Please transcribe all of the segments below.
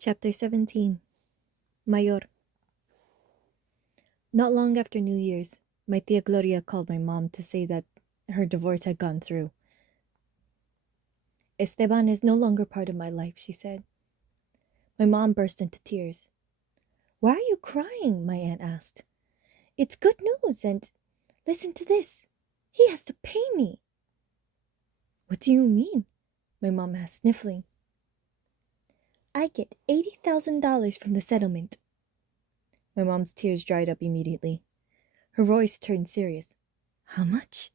Chapter 17. Mayor. Not long after New Year's, my tia Gloria called my mom to say that her divorce had gone through. Esteban is no longer part of my life, she said. My mom burst into tears. Why are you crying? My aunt asked. It's good news, and listen to this. He has to pay me. What do you mean? My mom asked, sniffling. I get $80,000 from the settlement. My mom's tears dried up immediately. Her voice turned serious. How much?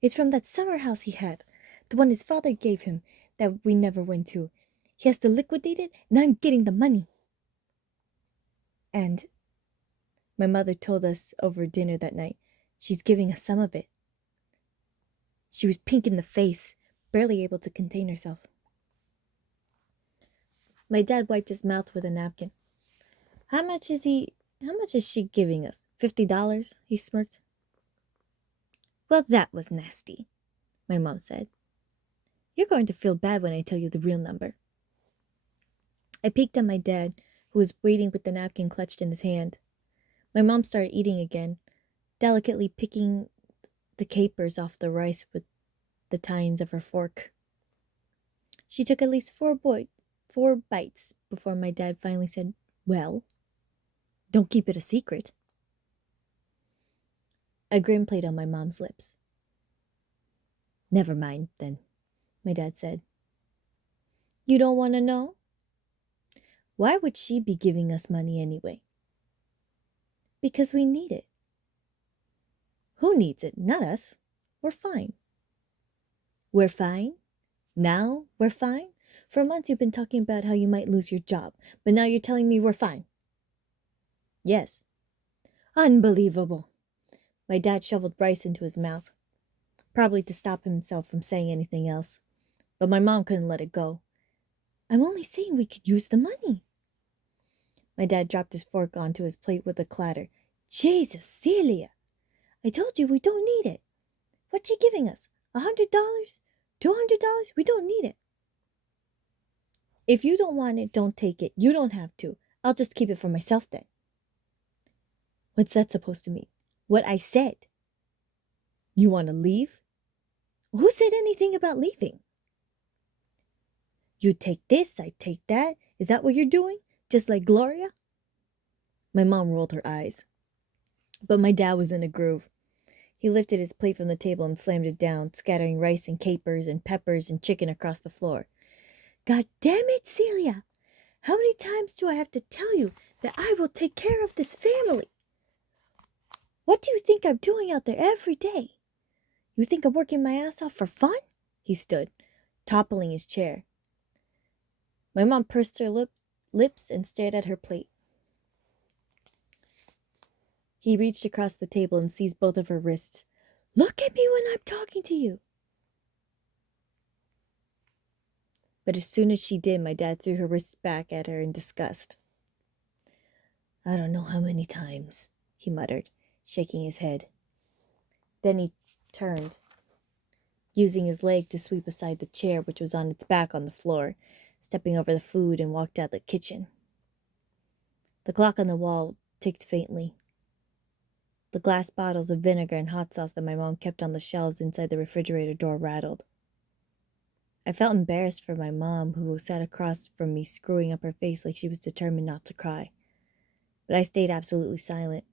It's from that summer house he had, the one his father gave him that we never went to. He has to liquidate it, and I'm getting the money. And my mother told us over dinner that night, she's giving us some of it. She was pink in the face, barely able to contain herself. My dad wiped his mouth with a napkin. How much is she giving us? $50? He smirked. Well, that was nasty, my mom said. You're going to feel bad when I tell you the real number. I peeked at my dad, who was waiting with the napkin clutched in his hand. My mom started eating again, delicately picking the capers off the rice with the tines of her fork. She took at least four bites before my dad finally said, Well, don't keep it a secret. A grin played on my mom's lips. Never mind, then, my dad said. You don't want to know? Why would she be giving us money anyway? Because we need it. Who needs it? Not us. We're fine. We're fine? Now we're fine? For months you've been talking about how you might lose your job, but now you're telling me we're fine. Yes. Unbelievable. My dad shoveled rice into his mouth, probably to stop himself from saying anything else, but my mom couldn't let it go. I'm only saying we could use the money. My dad dropped his fork onto his plate with a clatter. Jesus, Celia! I told you we don't need it. What's she giving us? $100? $200? We don't need it. If you don't want it, don't take it. You don't have to. I'll just keep it for myself then. What's that supposed to mean? What I said. You want to leave? Who said anything about leaving? You take this, I take that. Is that what you're doing? Just like Gloria? My mom rolled her eyes. But my dad was in a groove. He lifted his plate from the table and slammed it down, scattering rice and capers and peppers and chicken across the floor. God damn it, Celia! How many times do I have to tell you that I will take care of this family? What do you think I'm doing out there every day? You think I'm working my ass off for fun? He stood, toppling his chair. My mom pursed her lips and stared at her plate. He reached across the table and seized both of her wrists. Look at me when I'm talking to you. But as soon as she did, my dad threw her wrists back at her in disgust. I don't know how many times, he muttered, shaking his head. Then he turned, using his leg to sweep aside the chair which was on its back on the floor, stepping over the food and walked out the kitchen. The clock on the wall ticked faintly. The glass bottles of vinegar and hot sauce that my mom kept on the shelves inside the refrigerator door rattled. I felt embarrassed for my mom, who sat across from me, screwing up her face like she was determined not to cry. But I stayed absolutely silent,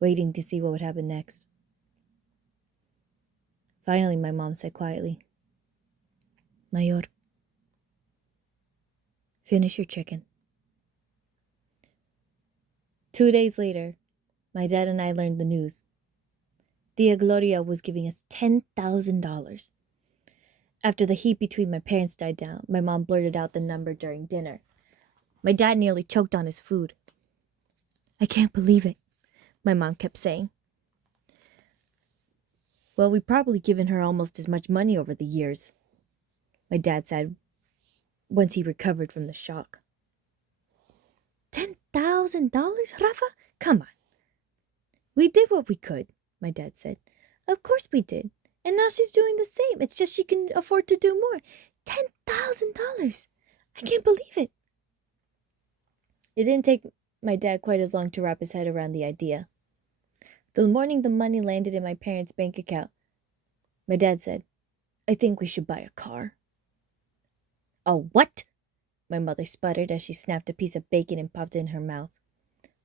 waiting to see what would happen next. Finally, my mom said quietly, Mayor, finish your chicken. 2 days later, my dad and I learned the news. Tia Gloria was giving us $10,000. After the heat between my parents died down, my mom blurted out the number during dinner. My dad nearly choked on his food. I can't believe it, my mom kept saying. Well, we've probably given her almost as much money over the years, my dad said once he recovered from the shock. $10,000, Rafa? Come on. We did what we could, my dad said. Of course we did. And now she's doing the same. It's just she can afford to do more. $10,000. I can't believe it. It didn't take my dad quite as long to wrap his head around the idea. The morning the money landed in my parents' bank account, my dad said, I think we should buy a car. A what? My mother sputtered as she snapped a piece of bacon and popped it in her mouth.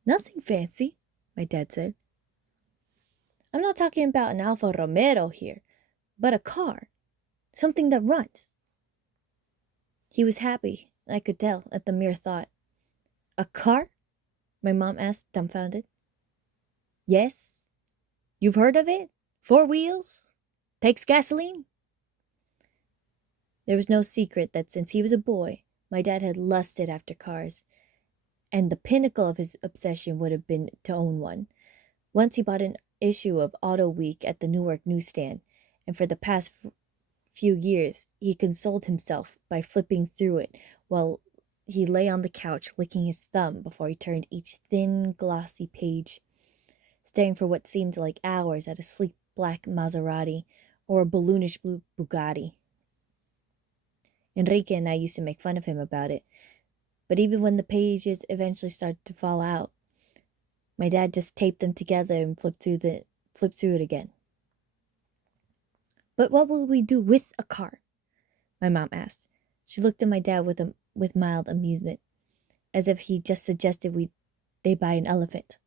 Nothing fancy, my dad said. I'm not talking about an Alfa Romeo here, but a car. Something that runs. He was happy, I could tell, at the mere thought. A car? My mom asked, dumbfounded. Yes. You've heard of it? 4 wheels? Takes gasoline? There was no secret that since he was a boy, my dad had lusted after cars, and the pinnacle of his obsession would have been to own one. Once he bought an issue of Auto Week at the Newark newsstand, and for the past few years he consoled himself by flipping through it while he lay on the couch licking his thumb before he turned each thin, glossy page, staring for what seemed like hours at a sleek black Maserati or a balloonish blue Bugatti. Enrique and I used to make fun of him about it, but even when the pages eventually started to fall out, my dad just taped them together and flipped through it again. But what will we do with a car? My mom asked. She looked at my dad with mild amusement, as if he just suggested they buy an elephant.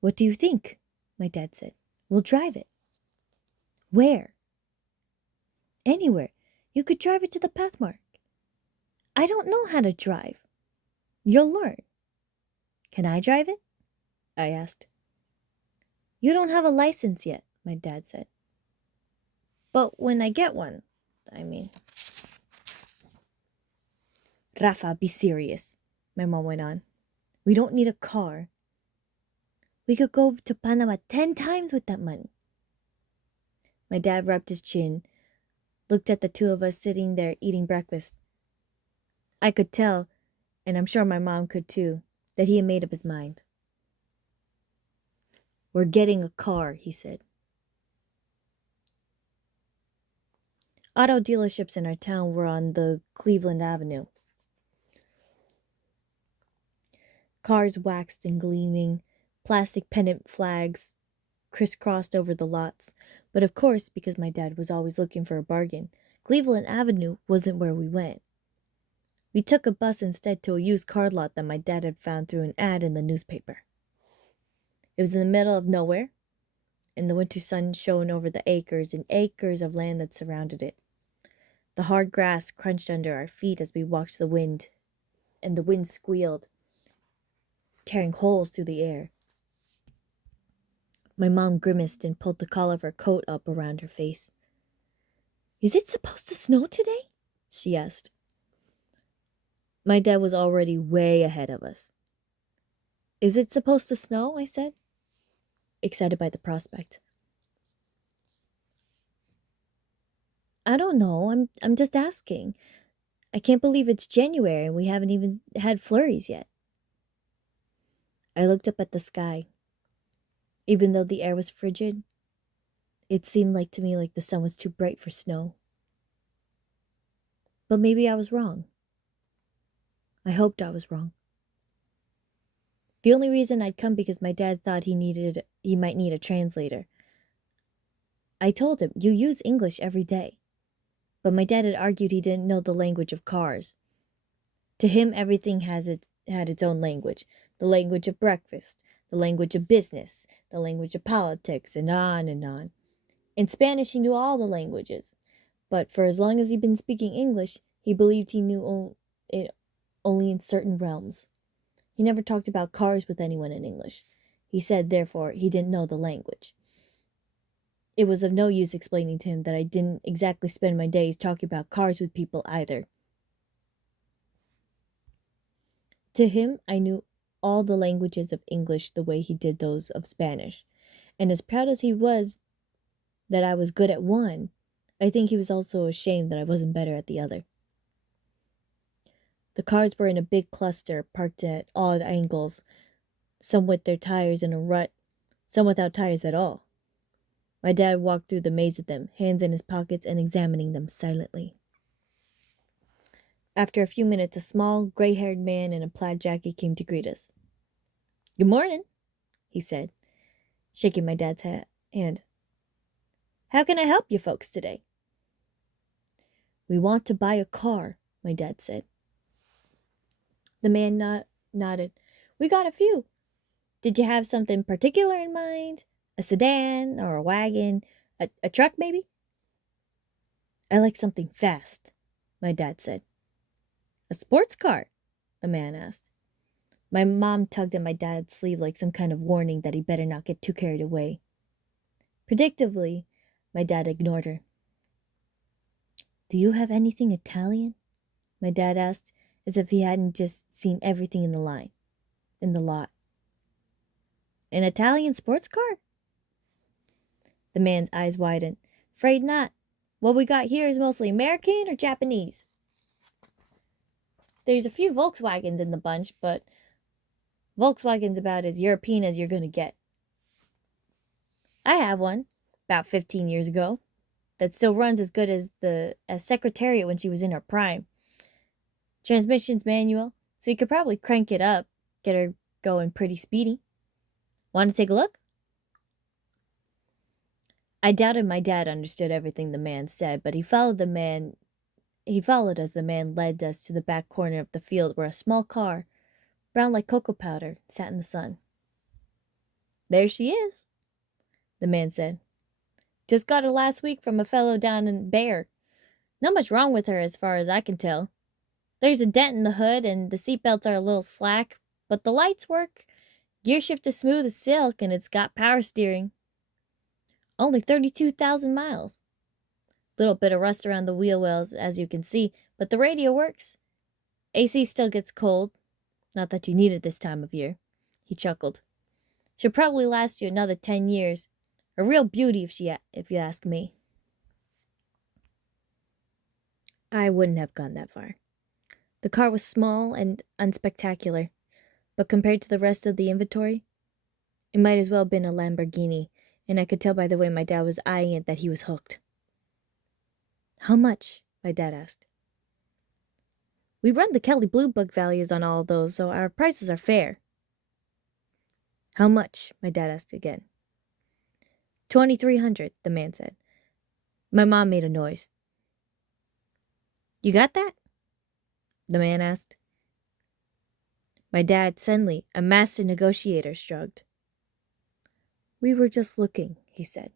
What do you think? My dad said. We'll drive it. Where? Anywhere. You could drive it to the Pathmark. I don't know how to drive. You'll learn. Can I drive it? I asked. You don't have a license yet, my dad said. But when I get one, I mean. Rafa, be serious, my mom went on. We don't need a car. We could go to Panama 10 times with that money. My dad rubbed his chin, looked at the two of us sitting there eating breakfast. I could tell, and I'm sure my mom could too, that he had made up his mind. We're getting a car, he said. Auto dealerships in our town were on the Cleveland Avenue. Cars waxed and gleaming, plastic pennant flags crisscrossed over the lots. But of course, because my dad was always looking for a bargain, Cleveland Avenue wasn't where we went. We took a bus instead to a used car lot that my dad had found through an ad in the newspaper. It was in the middle of nowhere, and the winter sun shone over the acres and acres of land that surrounded it. The hard grass crunched under our feet as we walked the wind, and the wind squealed, tearing holes through the air. My mom grimaced and pulled the collar of her coat up around her face. Is it supposed to snow today? She asked. My dad was already way ahead of us. Is it supposed to snow? I said, excited by the prospect. I don't know. I'm just asking. I can't believe it's January and we haven't even had flurries yet. I looked up at the sky. Even though the air was frigid, it seemed to me like the sun was too bright for snow. But maybe I was wrong. I hoped I was wrong. The only reason I'd come because my dad thought he might need a translator. I told him, you use English every day. But my dad had argued he didn't know the language of cars. To him, everything had its own language. The language of breakfast, the language of business, the language of politics, and on and on. In Spanish, he knew all the languages. But for as long as he'd been speaking English, he believed he knew it only in certain realms. He never talked about cars with anyone in English. He said, therefore, he didn't know the language. It was of no use explaining to him that I didn't exactly spend my days talking about cars with people either. To him, I knew all the languages of English the way he did those of Spanish. And as proud as he was that I was good at one, I think he was also ashamed that I wasn't better at the other. The cars were in a big cluster, parked at odd angles, some with their tires in a rut, some without tires at all. My dad walked through the maze of them, hands in his pockets and examining them silently. After a few minutes, a small, gray-haired man in a plaid jacket came to greet us. "Good morning," he said, shaking my dad's hand. "How can I help you folks today?" "We want to buy a car," my dad said. The man nodded. "We got a few. Did you have something particular in mind? A sedan or a wagon? A truck, maybe?" "I like something fast," my dad said. "A sports car?" the man asked. My mom tugged at my dad's sleeve like some kind of warning that he better not get too carried away. Predictably, my dad ignored her. "Do you have anything Italian?" my dad asked, as if he hadn't just seen everything in the lot. "An Italian sports car?" The man's eyes widened. "Afraid not. What we got here is mostly American or Japanese. There's a few Volkswagens in the bunch, but Volkswagen's about as European as you're gonna get. I have one, about 15 years ago, that still runs as good as Secretariat when she was in her prime. Transmission's manual, so you could probably crank it up, get her going pretty speedy. Want to take a look?" I doubted my dad understood everything the man said, but he followed as the man led us to the back corner of the field where a small car, brown like cocoa powder, sat in the sun. "There she is," the man said. "Just got her last week from a fellow down in Bear. Not much wrong with her as far as I can tell. There's a dent in the hood and the seatbelts are a little slack, but the lights work. Gear shift is smooth as silk and it's got power steering. Only 32,000 miles. Little bit of rust around the wheel wells, as you can see, but the radio works. AC still gets cold. Not that you need it this time of year." He chuckled. "She'll probably last you another 10 years. A real beauty if you ask me." I wouldn't have gone that far. The car was small and unspectacular, but compared to the rest of the inventory, it might as well have been a Lamborghini, and I could tell by the way my dad was eyeing it that he was hooked. "How much?" my dad asked. "We run the Kelley Blue Book values on all of those, so our prices are fair." "How much?" my dad asked again. $2,300, the man said. My mom made a noise. "You got that?" the man asked. My dad, suddenly a master negotiator, shrugged. "We were just looking," he said.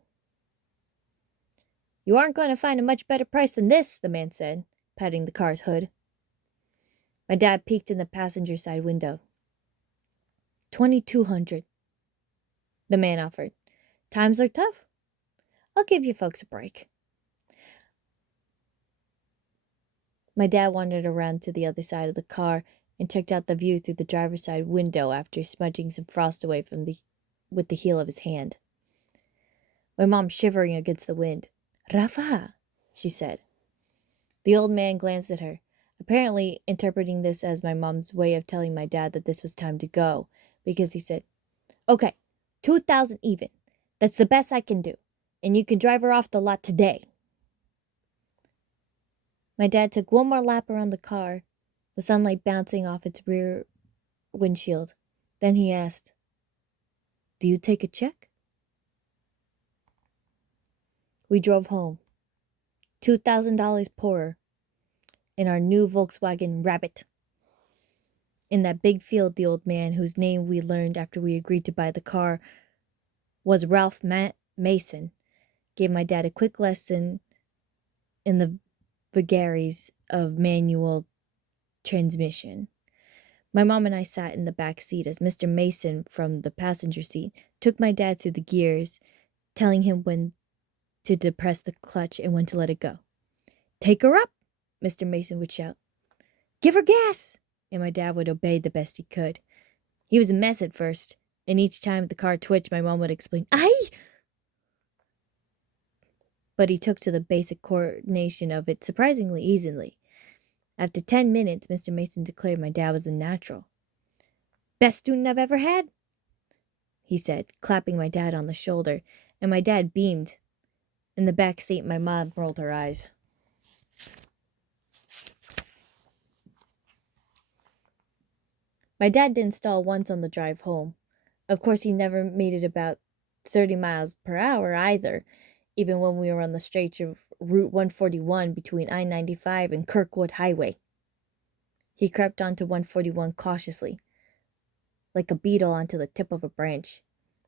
"You aren't going to find a much better price than this," the man said, patting the car's hood. My dad peeked in the passenger side window. $2,200, the man offered. "Times are tough. I'll give you folks a break." My dad wandered around to the other side of the car and checked out the view through the driver's side window after smudging some frost away with the heel of his hand. My mom shivering against the wind. "Rafa," she said. The old man glanced at her, apparently interpreting this as my mom's way of telling my dad that this was time to go, because he said, "Okay, 2,000 even. That's the best I can do, and you can drive her off the lot today." My dad took one more lap around the car, the sunlight bouncing off its rear windshield. Then he asked, "Do you take a check?" We drove home, $2,000 poorer, in our new Volkswagen Rabbit. In that big field, the old man, whose name we learned after we agreed to buy the car, was Ralph Mason, gave my dad a quick lesson in the vagaries of manual transmission. My mom and I sat in the back seat as Mr. Mason, from the passenger seat, took my dad through the gears, telling him when to depress the clutch and when to let it go. "Take her up," Mr. Mason would shout. "Give her gas," and my dad would obey the best he could. He was a mess at first, and each time the car twitched, my mom would explain, "Aye!" But he took to the basic coordination of it surprisingly easily. After 10 minutes, Mr. Mason declared my dad was a natural. "Best student I've ever had," he said, clapping my dad on the shoulder, and my dad beamed. In the back seat, my mom rolled her eyes. My dad didn't stall once on the drive home. Of course, he never made it about 30 miles per hour either, even when we were on the stretch of Route 141 between I-95 and Kirkwood Highway. He crept onto 141 cautiously, like a beetle onto the tip of a branch.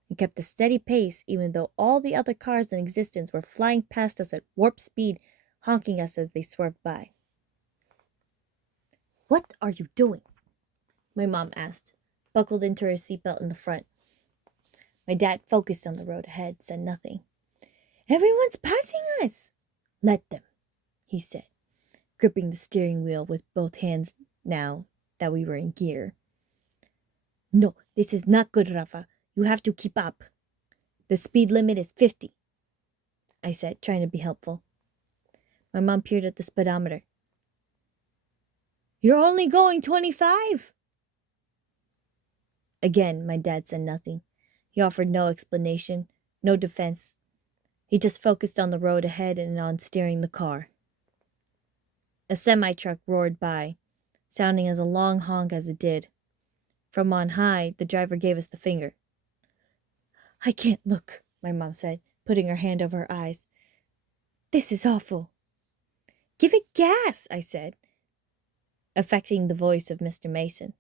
He kept a steady pace even though all the other cars in existence were flying past us at warp speed, honking us as they swerved by. "What are you doing?" my mom asked, buckled into her seatbelt in the front. My dad focused on the road ahead, said nothing. "Everyone's passing us." "Let them," he said, gripping the steering wheel with both hands now that we were in gear. "No, this is not good, Rafa. You have to keep up. The speed limit is 50, I said, trying to be helpful. My mom peered at the speedometer. "You're only going 25. Again, my dad said nothing. He offered no explanation, no defense. He just focused on the road ahead and on steering the car. A semi-truck roared by, sounding as a long honk as it did. From on high, the driver gave us the finger. "I can't look," my mom said, putting her hand over her eyes. "This is awful." "Give it gas," I said, affecting the voice of Mr. Mason.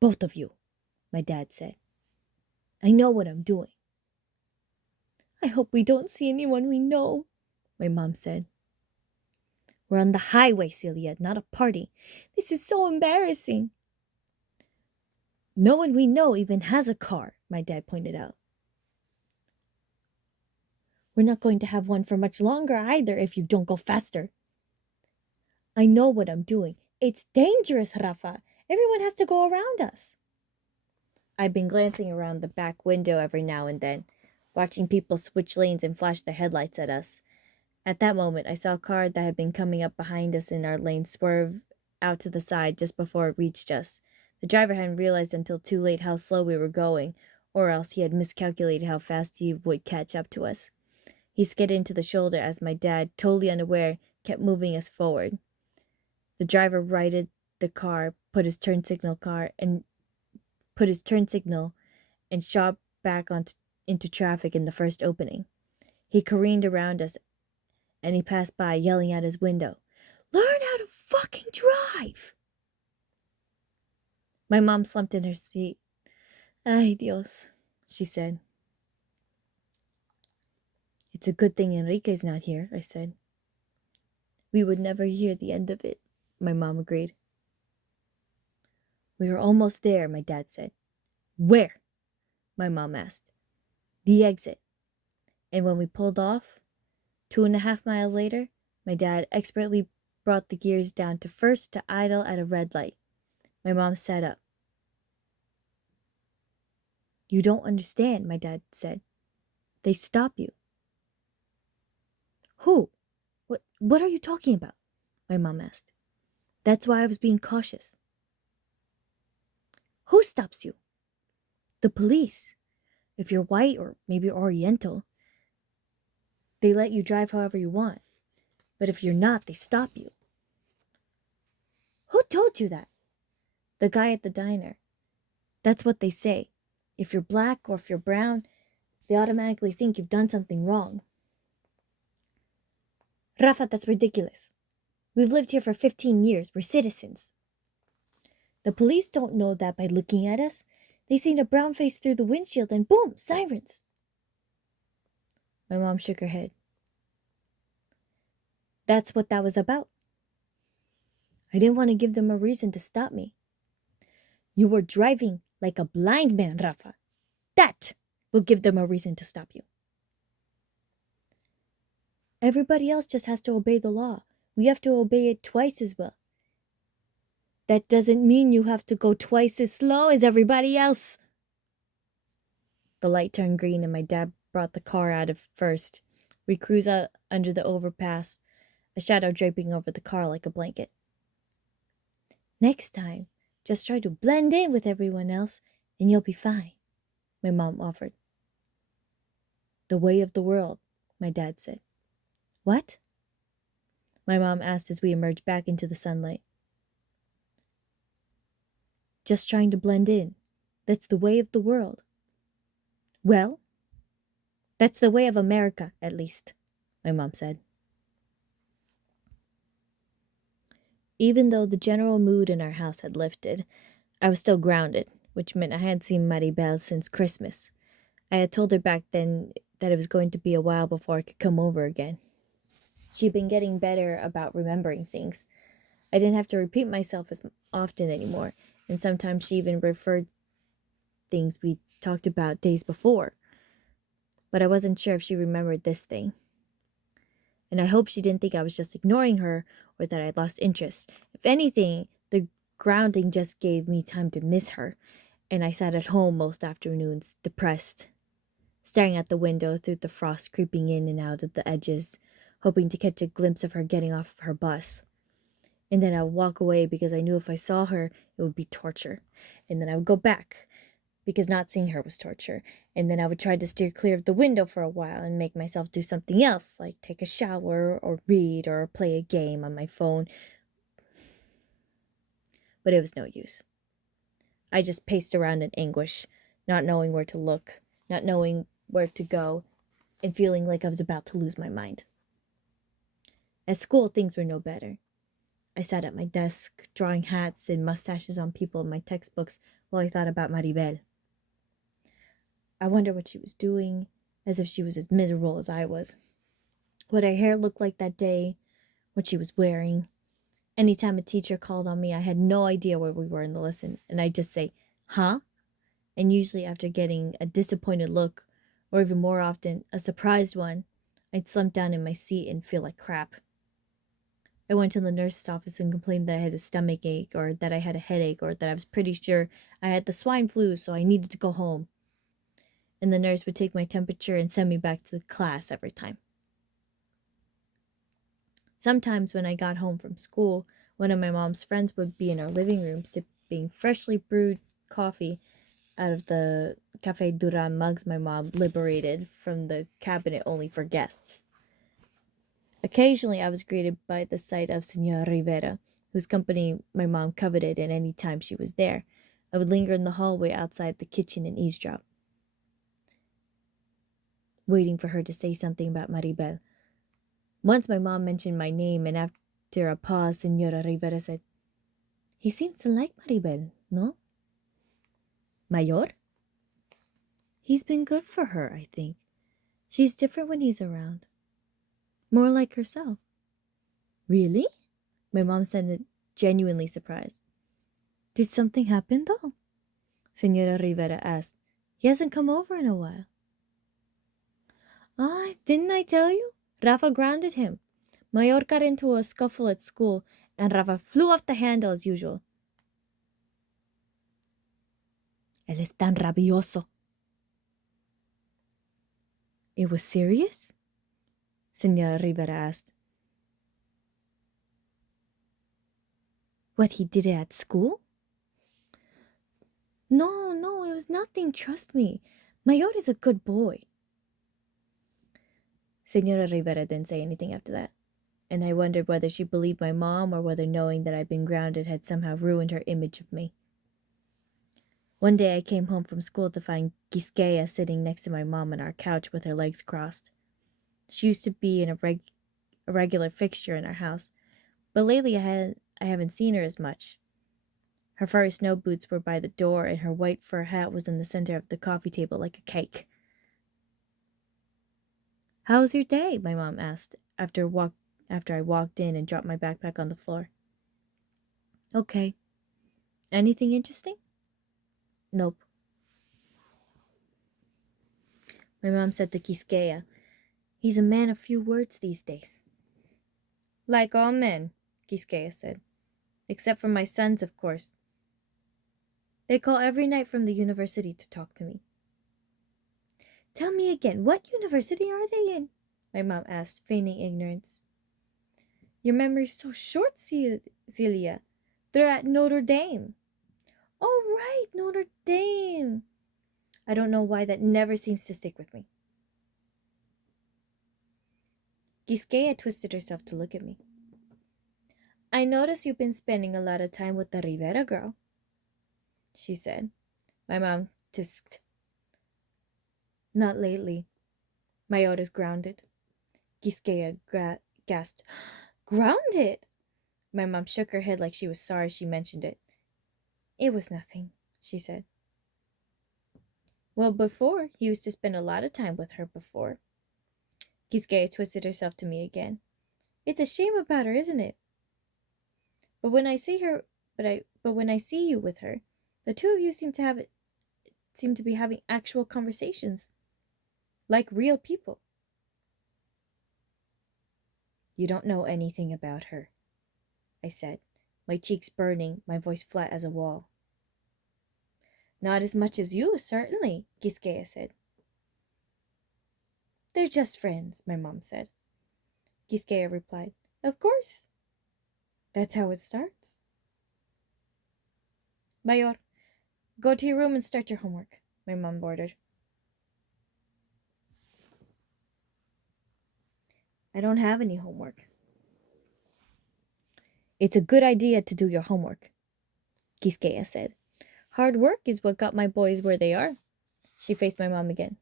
"Both of you," my dad said. "I know what I'm doing." "I hope we don't see anyone we know," my mom said. "We're on the highway, Celia, not a party. This is so embarrassing." "No one we know even has a car," my dad pointed out. "We're not going to have one for much longer either if you don't go faster." "I know what I'm doing. It's dangerous, Rafa. Everyone has to go around us." I'd been glancing around the back window every now and then, watching people switch lanes and flash their headlights at us. At that moment, I saw a car that had been coming up behind us in our lane swerve out to the side just before it reached us. The driver hadn't realized until too late how slow we were going, or else he had miscalculated how fast he would catch up to us. He skidded into the shoulder as my dad, totally unaware, kept moving us forward. The driver righted the car, put his turn signal and shot back into traffic in the first opening. He careened around us and he passed by yelling out his window, "Learn how to fucking drive!" My mom slumped in her seat. "Ay, Dios," she said. "It's a good thing Enrique's not here," I said. "We would never hear the end of it," my mom agreed. "We are almost there," my dad said. "Where?" my mom asked. "The exit." And when we pulled off, 2.5 miles later, my dad expertly brought the gears down to first to idle at a red light. My mom sat up. "You don't understand," my dad said. "They stop you." "Who? What are you talking about?" my mom asked. "That's why I was being cautious." "Who stops you?" "The police. If you're white or maybe Oriental, they let you drive however you want. But if you're not, they stop you." "Who told you that?" "The guy at the diner. That's what they say. If you're black or if you're brown, they automatically think you've done something wrong." "Rafa, that's ridiculous. We've lived here for 15 years. We're citizens." "The police don't know that by looking at us. They seen a brown face through the windshield and boom, sirens." My mom shook her head. "That's what that was about. I didn't want to give them a reason to stop me." "You were driving like a blind man, Rafa. That will give them a reason to stop you." "Everybody else just has to obey the law. We have to obey it twice as well." "That doesn't mean you have to go twice as slow as everybody else." The light turned green and my dad brought the car out of first. We cruised out under the overpass, a shadow draping over the car like a blanket. "Next time, just try to blend in with everyone else and you'll be fine," my mom offered. "The way of the world," my dad said. "What?" my mom asked as we emerged back into the sunlight. just trying to blend in. That's the way of the world. Well, that's the way of America, at least, my mom said. Even though the general mood in our house had lifted, I was still grounded, which meant I hadn't seen Maribel since Christmas. I had told her back then that it was going to be a while before I could come over again. She'd been getting better about remembering things. I didn't have to repeat myself as often anymore, and sometimes she even referred things we talked about days before. But I wasn't sure if she remembered this thing. And I hope she didn't think I was just ignoring her or that I'd lost interest. If anything, the grounding just gave me time to miss her, and I sat at home most afternoons, depressed, staring at the window through the frost creeping in and out of the edges, hoping to catch a glimpse of her getting off of her bus. And then I would walk away because I knew if I saw her, it would be torture. And then I would go back because not seeing her was torture. And then I would try to steer clear of the window for a while and make myself do something else, like take a shower or read or play a game on my phone. But it was no use. I just paced around in anguish, not knowing where to look, not knowing where to go, and feeling like I was about to lose my mind. At school, things were no better. I sat at my desk, drawing hats and mustaches on people in my textbooks while I thought about Maribel. I wondered what she was doing, as if she was as miserable as I was. What her hair looked like that day, what she was wearing. Anytime a teacher called on me, I had no idea where we were in the lesson, and I'd just say, huh? And usually after getting a disappointed look, or even more often, a surprised one, I'd slump down in my seat and feel like crap. I went to the nurse's office and complained that I had a stomach ache, or that I had a headache, or that I was pretty sure I had the swine flu, so I needed to go home. And the nurse would take my temperature and send me back to the class every time. Sometimes when I got home from school, one of my mom's friends would be in our living room sipping freshly brewed coffee out of the Cafe Duran mugs my mom liberated from the cabinet only for guests. Occasionally, I was greeted by the sight of Senora Rivera, whose company my mom coveted, and any time she was there, I would linger in the hallway outside the kitchen and eavesdrop, waiting for her to say something about Maribel. Once my mom mentioned my name, and after a pause, Senora Rivera said, "He seems to like Maribel, no? Mayor? He's been good for her, I think. She's different when he's around. More like herself." "Really?" My mom sounded genuinely surprised. "Did something happen, though?" Senora Rivera asked. "He hasn't come over in a while." "Ah, didn't I tell you? Rafa grounded him. Mayor got into a scuffle at school, and Rafa flew off the handle as usual." "Él es tan rabioso." "It was serious?" Senora Rivera asked. "What, he did it at school?" No, it was nothing, trust me. Mayor is a good boy." Senora Rivera didn't say anything after that, and I wondered whether she believed my mom or whether knowing that I'd been grounded had somehow ruined her image of me. One day I came home from school to find Quisqueya sitting next to my mom on our couch with her legs crossed. She used to be a regular fixture in our house, but lately I haven't seen her as much. Her furry snow boots were by the door, and her white fur hat was in the center of the coffee table like a cake. "How was your day?" my mom asked after I walked in and dropped my backpack on the floor. "Okay. Anything interesting?" "Nope." My mom said to Quisqueya, "He's a man of few words these days." "Like all men," Quisqueya said. "Except for my sons, of course. They call every night from the university to talk to me." "Tell me again, what university are they in?" my mom asked, feigning ignorance. "Your memory's so short, Celia. They're at Notre Dame." "Oh, right, Notre Dame." I don't know why that never seems to stick with me. Quisqueya twisted herself to look at me. "I notice you've been spending a lot of time with the Rivera girl." she said. My mom tisked. Not lately. Mayor is grounded. Giskeya gasped. Grounded? My mom shook her head like she was sorry she mentioned it. It was nothing, she said. Well, before, he used to spend a lot of time with her before. Giskeya twisted herself to me again. It's a shame about her, isn't it? But when I see her, but when I see you with her, the two of you seem to be having actual conversations, like real people. You don't know anything about her, I said, my cheeks burning, my voice flat as a wall. Not as much as you, certainly, Giskeya said. They're just friends, my mom said. Giskeya replied, Of course. That's how it starts. Mayor, go to your room and start your homework, my mom ordered. I don't have any homework. It's a good idea to do your homework, Giskeya said. Hard work is what got my boys where they are. She faced my mom again.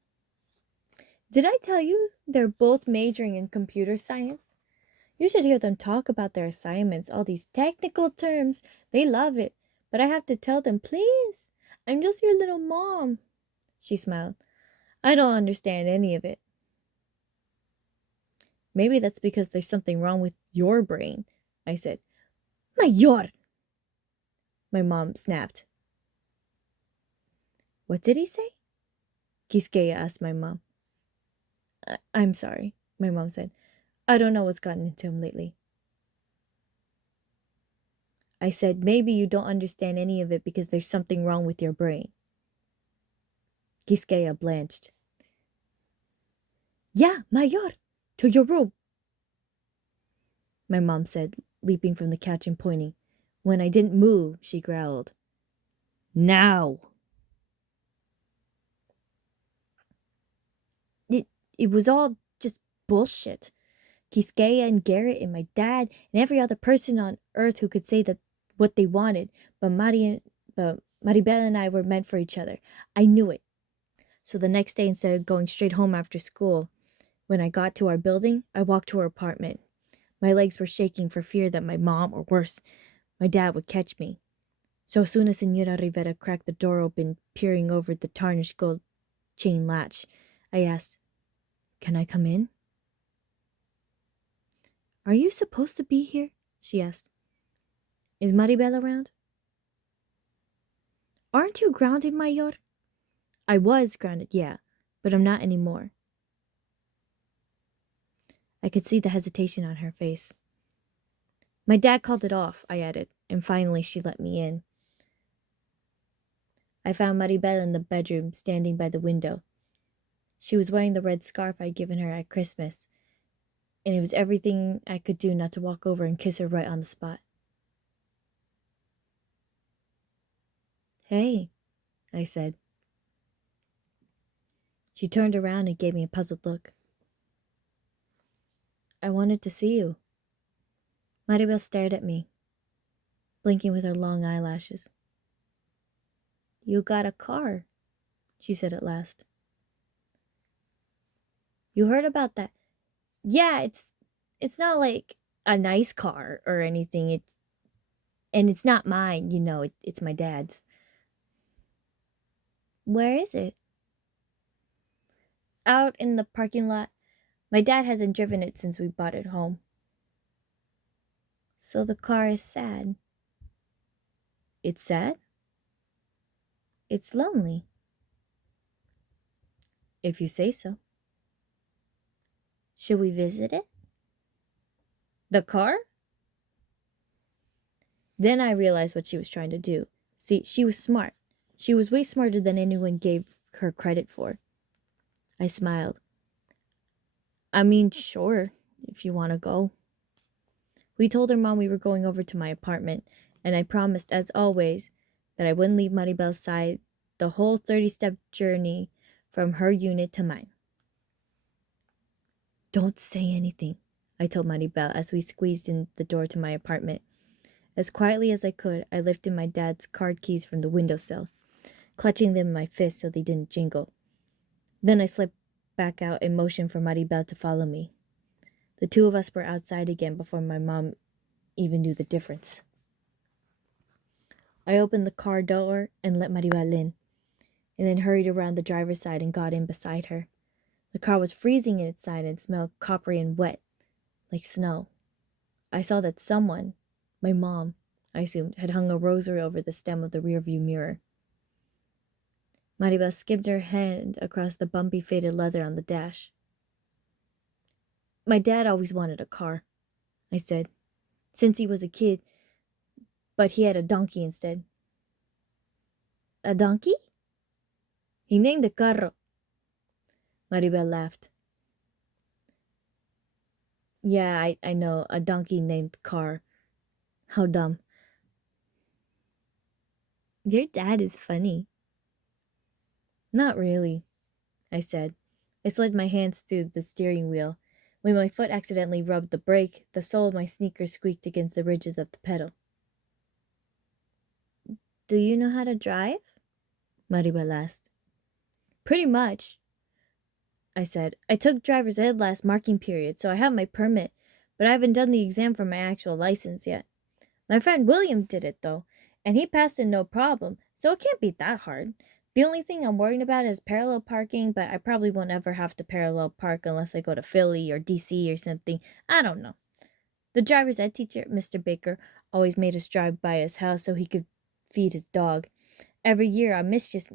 Did I tell you they're both majoring in computer science? You should hear them talk about their assignments, all these technical terms. They love it. But I have to tell them, please, I'm just your little mom. She smiled. I don't understand any of it. Maybe that's because there's something wrong with your brain, I said. Mayor! My mom snapped. What did he say? Giskeya asked my mom. I'm sorry, my mom said. I don't know what's gotten into him lately. I said, maybe you don't understand any of it because there's something wrong with your brain. Giskeya blanched. Yeah, Mayor, to your room, my mom said, leaping from the couch and pointing. When I didn't move, she growled. Now! It was all just bullshit. Giskeya and Garrett and my dad and every other person on earth who could say that what they wanted, but Maribel and I were meant for each other. I knew it. So the next day, instead of going straight home after school, when I got to our building, I walked to her apartment. My legs were shaking for fear that my mom, or worse, my dad would catch me. So as soon as Senora Rivera cracked the door open, peering over the tarnished gold chain latch, I asked, Can I come in? Are you supposed to be here? She asked. Is Maribel around? Aren't you grounded, Mayor? I was grounded, yeah, but I'm not anymore. I could see the hesitation on her face. My dad called it off, I added, and finally she let me in. I found Maribel in the bedroom, standing by the window. She was wearing the red scarf I'd given her at Christmas, and it was everything I could do not to walk over and kiss her right on the spot. Hey, I said. She turned around and gave me a puzzled look. I wanted to see you. Maribel stared at me, blinking with her long eyelashes. You got a car, she said at last. You heard about that? Yeah, it's not like a nice car or anything. It's not mine, it's my dad's. Where is it? Out in the parking lot. My dad hasn't driven it since we bought it home. So the car is sad. It's sad? It's lonely. If you say so. Should we visit it? The car? Then I realized what she was trying to do. See, she was smart. She was way smarter than anyone gave her credit for. I smiled. I mean, sure, if you want to go. We told her mom we were going over to my apartment, and I promised, as always, that I wouldn't leave Maribel's side the whole 30-step journey from her unit to mine. Don't say anything, I told Maribel as we squeezed in the door to my apartment. As quietly as I could, I lifted my dad's card keys from the windowsill, clutching them in my fist so they didn't jingle. Then I slipped back out and motioned for Maribel to follow me. The two of us were outside again before my mom even knew the difference. I opened the car door and let Maribel in, and then hurried around the driver's side and got in beside her. The car was freezing inside and smelled coppery and wet, like snow. I saw that someone, my mom, I assumed, had hung a rosary over the stem of the rearview mirror. Maribel skimmed her hand across the bumpy faded leather on the dash. My dad always wanted a car, I said, since he was a kid, but he had a donkey instead. A donkey? He named the carro. Maribel laughed. Yeah, I know, a donkey named Car. How dumb. Your dad is funny. Not really, I said. I slid my hands through the steering wheel. When my foot accidentally rubbed the brake, the sole of my sneaker squeaked against the ridges of the pedal. Do you know how to drive? Maribel asked. Pretty much, I said. I took driver's ed last marking period, so I have my permit, but I haven't done the exam for my actual license yet. My friend William did it, though, and he passed it no problem, so it can't be that hard. The only thing I'm worried about is parallel parking, but I probably won't ever have to parallel park unless I go to Philly or DC or something. I don't know. The driver's ed teacher, Mr. Baker, always made us drive by his house so he could feed his dog. Every year on mischief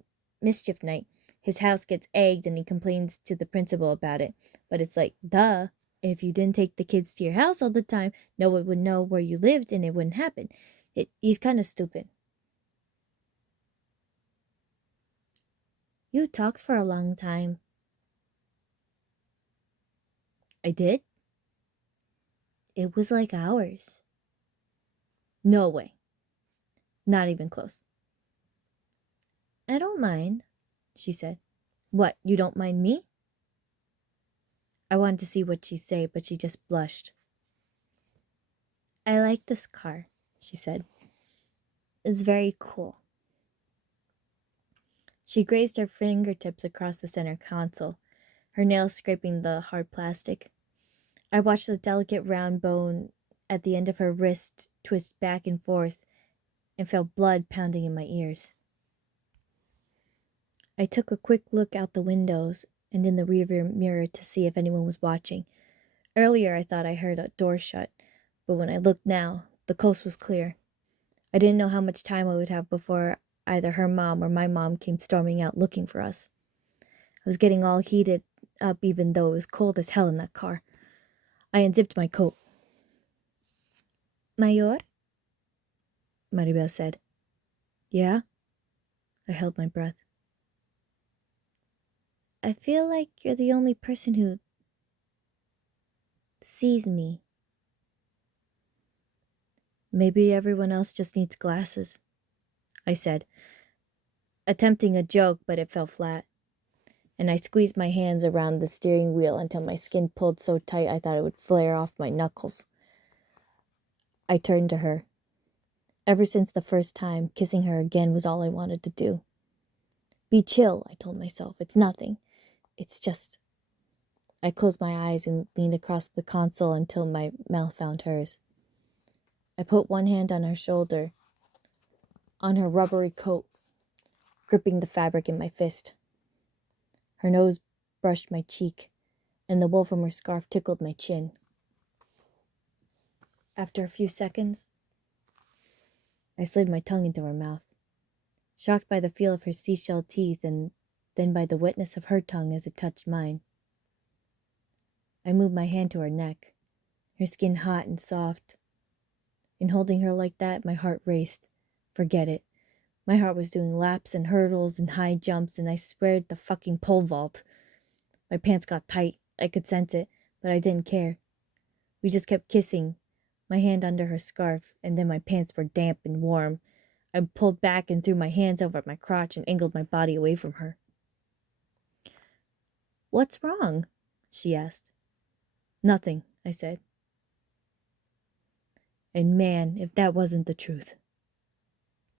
night, his house gets egged and he complains to the principal about it. But it's like, duh. If you didn't take the kids to your house all the time, no one would know where you lived and it wouldn't happen. He's kind of stupid. You talked for a long time. I did? It was like hours. No way. Not even close. I don't mind, she said. What, you don't mind me? I wanted to see what she'd say, but she just blushed. I like this car, she said. It's very cool. She grazed her fingertips across the center console, her nails scraping the hard plastic. I watched the delicate round bone at the end of her wrist twist back and forth and felt blood pounding in my ears. I took a quick look out the windows and in the rearview mirror to see if anyone was watching. Earlier I thought I heard a door shut, but when I looked now, the coast was clear. I didn't know how much time I would have before either her mom or my mom came storming out looking for us. I was getting all heated up even though it was cold as hell in that car. I unzipped my coat. Mayor? Maribel said. Yeah? I held my breath. I feel like you're the only person who sees me. Maybe everyone else just needs glasses, I said, attempting a joke, but it fell flat. And I squeezed my hands around the steering wheel until my skin pulled so tight I thought it would flare off my knuckles. I turned to her. Ever since the first time, kissing her again was all I wanted to do. Be chill, I told myself. It's nothing. It's just... I closed my eyes and leaned across the console until my mouth found hers. I put one hand on her shoulder, on her rubbery coat, gripping the fabric in my fist. Her nose brushed my cheek, and the wool from her scarf tickled my chin. After a few seconds, I slid my tongue into her mouth, shocked by the feel of her seashell teeth and then by the wetness of her tongue as it touched mine. I moved my hand to her neck, her skin hot and soft. In holding her like that, my heart raced. Forget it. My heart was doing laps and hurdles and high jumps, and I sweared the fucking pole vault. My pants got tight. I could sense it, but I didn't care. We just kept kissing, my hand under her scarf, and then my pants were damp and warm. I pulled back and threw my hands over my crotch and angled my body away from her. What's wrong? She asked. Nothing, I said. And man, if that wasn't the truth.